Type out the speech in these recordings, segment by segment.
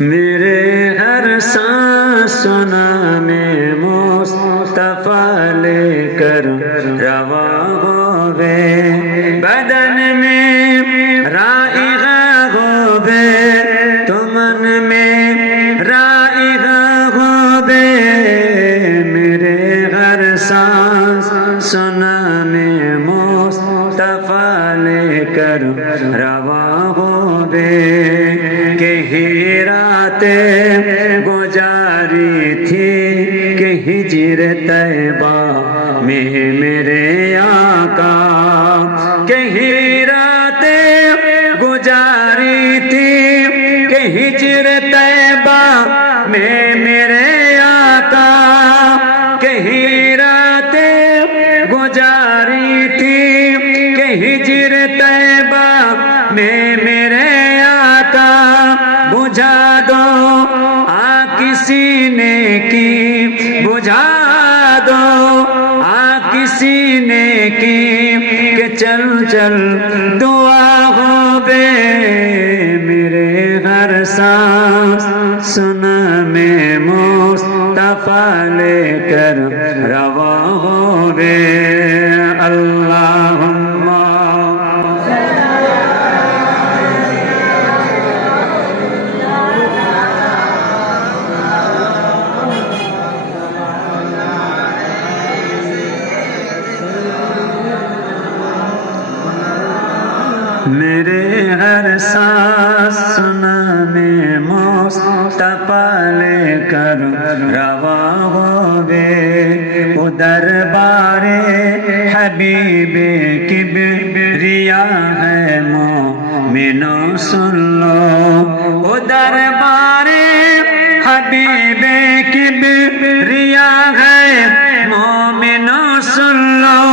میرے ہر سانس سنا میں مصطفیٰ لے کر روا ہوے بدن میں رائغہ ہوے تو من میں رائغہ ہوے میرے ہر سانس سنا میں مصطفیٰ لے کر روا راتیں گزاری تھی کہ ہجر طیبہ میں میرے آقا کہ راتیں گزاری تھی کہ ہجر طیبہ میں میرے آقا کہ راتیں گزاری تھی کہ ہجر طیبہ میں میرے دو آ کسی نے کی کہ چل چل دعا ہو بے میرے ہر سانس سنا میں مصطفیٰ لے کر روا میرے ہر سانس سنا میں مصطفیٰ لے کر روا ہوے ادھر بارے حبیب کبریا ہے مومنو سن لو۔ ادھر بارے حبیب کبریا ہے مومنو سن لو۔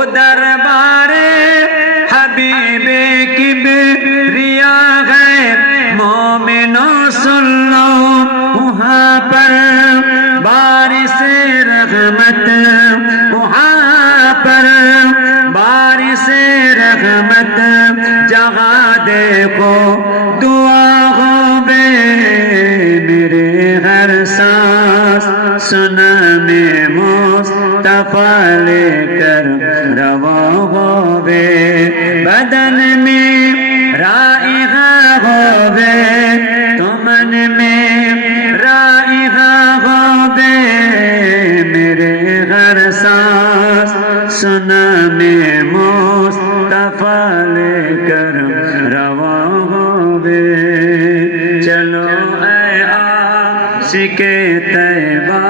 ادھر مومنو سن لو وہاں پر بارش رحمت وہاں پر بارش رحمت جگہ دیکھو دعا ہو بے میرے ہر سانس سنا میں مصطفیٰ لے کر روا ہو مصطفیٰ لے کر روا ہو چلو اے عاشق طیبہ،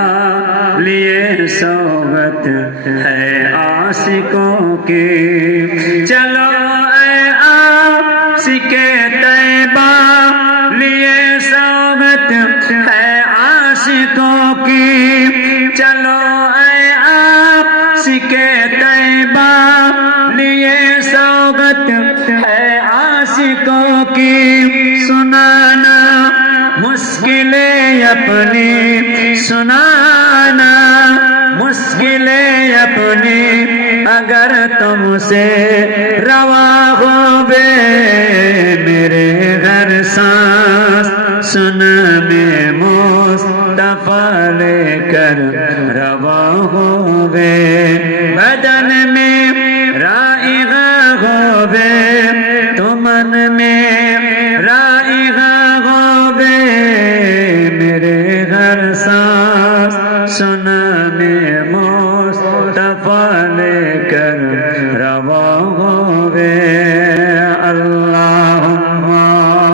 لیے سوگت ہے آسکوں کی۔ چلو اے آ سکے عاشقوں کی سنانا مشکل اپنی سنانا مشکل اپنی، اگر تم سے روا ہو بے میرے گھر سانس سن میں مصطفیٰ لے کر روا ہو بے گھر